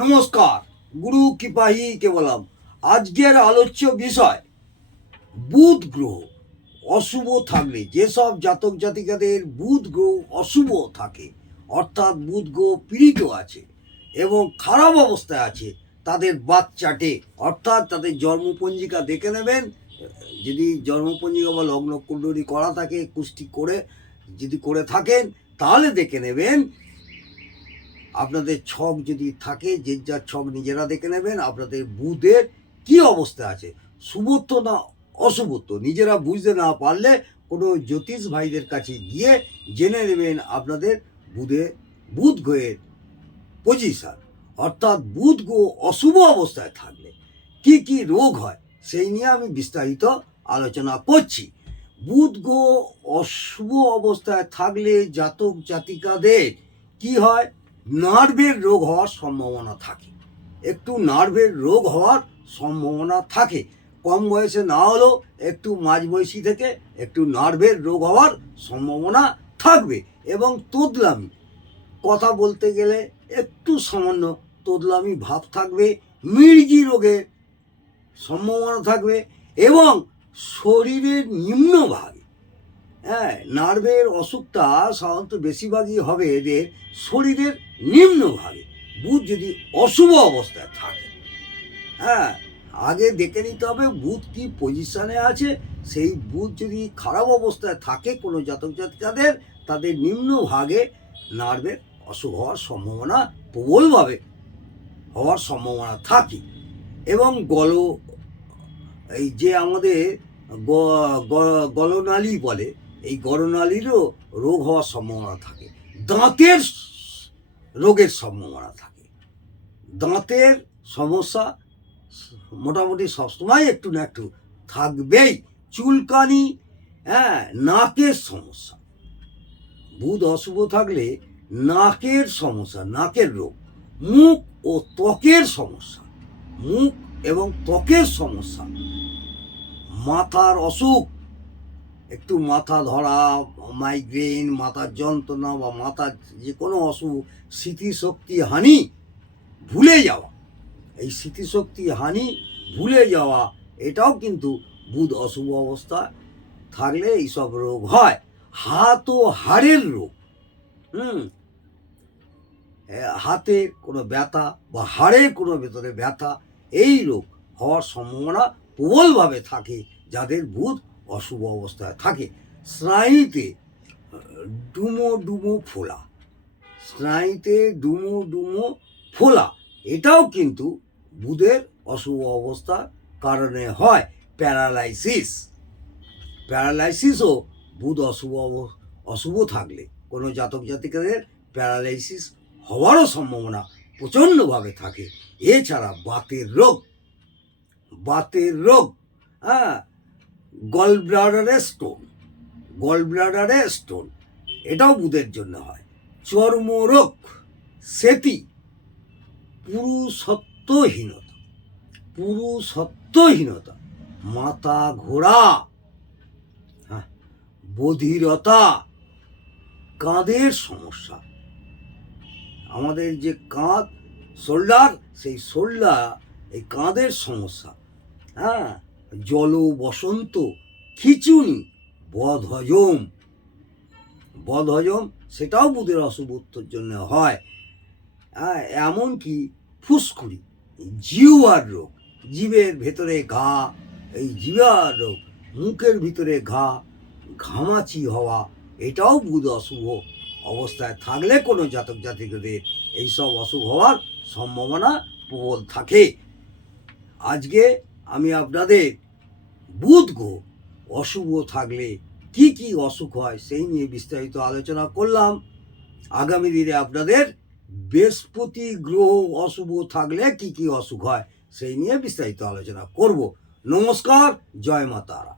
নমস্কার, গুরু কৃপাহি কেবলম। আজকের আলোচ্য বিষয় বুধ গ্রহ অশুভ থাকলে, যেসব জাতক জাতিকাদের বুধ গ্রহ অশুভ থাকে, অর্থাৎ বুধ গ্রহ পীড়িত আছে এবং খারাপ অবস্থায় আছে, তাদের বাচ্চাটে অর্থাৎ তাদের জন্মপঞ্জিকা দেখে নেবেন। যদি জন্মপঞ্জিকা বা লগ্ন কুণ্ডলী করা থাকে, কুষ্টি করে যদি করে থাকেন, তাহলে দেখে নেবেন। আপনাদের ছক যদি থাকে, যে যার ছক নিজেরা দেখে নেবেন আপনাদের বুধের কি অবস্থা আছে, শুভত্ব না অশুভত্ব। নিজেরা বুঝতে না পারলে কোনো জ্যোতিষ ভাইদের কাছে গিয়ে জেনে নেবেন আপনাদের বুধ গ্রহের পজিশন, অর্থাৎ বুধ গ্রহ অশুভ অবস্থায় থাকলে কি কি রোগ হয় সেই নিয়ে আমি বিস্তারিত আলোচনা করছি। বুধ গ্রহ অশুভ অবস্থায় থাকলে জাতক জাতিকাদের কি হয়, নার্ভের রোগ হওয়ার সম্ভাবনা থাকে। একটু নার্ভের রোগ হওয়ার সম্ভাবনা থাকে, কম বয়সে না হলেও একটু মাঝবয়সী থেকে একটু নার্ভের রোগ হওয়ার সম্ভাবনা থাকবে। এবং তোদলামি, কথা বলতে গেলে একটু সামান্য তোদলামি ভাব থাকবে, মির্গি রোগের সম্ভাবনা থাকবে এবং শরীরের নিম্নভাগে, নার্ভের অসুখটা সাধারণত বেশিরভাগই হবে এদের শরীরের নিম্নভাগে বুধ যদি অশুভ অবস্থায় থাকে। আগে দেখে নিতে হবে বুধ কি পজিশনে আছে। সেই বুধ যদি খারাপ অবস্থায় থাকে কোনো জাতক জাতিকাদের, তাদের নিম্নভাগে নার্ভের অসুখ হওয়ার সম্ভাবনা প্রবলভাবে হওয়ার সম্ভাবনা থাকে। এবং এই যে আমাদের গলনালী বলে, এই গলনালীরও রোগ হওয়ার সম্ভাবনা থাকে। দাঁতের রোগের সম্ভাবনা থাকে, দাঁতের সমস্যা মোটামুটি সবসময় একটু না একটু থাকবেই। চুলকানি, নাকের সমস্যা, বুধ অশুভ থাকলে নাকের সমস্যা, নাকের রোগ, মুখ ও ত্বকের সমস্যা, মুখ এবং ত্বকের সমস্যা, মাথার অসুখ, একটু মাথা ধরা, মাইগ্রেন, মাথার যন্ত্রণা বা মাথার যে কোনো অসুখ, স্মৃতিশক্তি হানি, ভুলে যাওয়া, এই স্মৃতিশক্তি হানি ভুলে যাওয়া, এটাও কিন্তু বুধ অশুভ অবস্থা থাকলে এইসব রোগ হয়। হাত ও হাড়ের রোগ, হাতের কোনো ব্যথা বা হাড়ের কোনো ভেতরে ব্যথা, এই রোগ হওয়ার সম্ভাবনা প্রবলভাবে থাকে যাদের বুধ অশুভ অবস্থায় থাকে। স্নায়ুতে ডুমো ডুমো ফোলা, স্নায়ুতে ডুমো ডুমো ফোলা, এটাও কিন্তু বুধের অশুভ অবস্থার কারণে হয়। প্যারালাইসিসও বুধ অশুভ থাকলে কোনো জাতক জাতিকাদের প্যারালাইসিস হওয়ারও সম্ভাবনা প্রচণ্ডভাবে থাকে। এছাড়া বাতের রোগ, গল ব্লাডারে স্টোন, এটাও বুধের জন্য হয়। চর্মরোগ, সেতি, পুরুষত্বহীনতা, মাথা ঘোরা, বধিরতা, কাঁধের সমস্যা, আমাদের যে কাঁধ শোল্ডার, সেই শোল্ডার, এই কাঁধের সমস্যা, বসন্ত, খিচুনি, বদহজম, সেটাও বুধের অশুভত্বর জন্য হয়। এমনকি ফুসকুড়ি, জিহ্বার রোগ, জিভের ভেতরে ঘা, এই জিহ্বার রোগ, মুখের ভিতরে ঘা, ঘামাচি হওয়া, এটাও বুধ অশুভ অবস্থায় থাকলে কোনো জাতক জাতিকাদের এইসব অসুখ হওয়ার সম্ভাবনা প্রবল থাকে। আজকে আমি আপনাদের বুধ গ্রহ অশুভ থাকলে কি কি অসুখ হয় সেই নিয়ে বিস্তারিত আলোচনা করলাম। আগামী দিনে আপনাদের বৃহস্পতি গ্রহ অশুভ থাকলে কি কি অসুখ হয় সেই নিয়ে বিস্তারিত আলোচনা করব। নমস্কার, জয় মা তারা।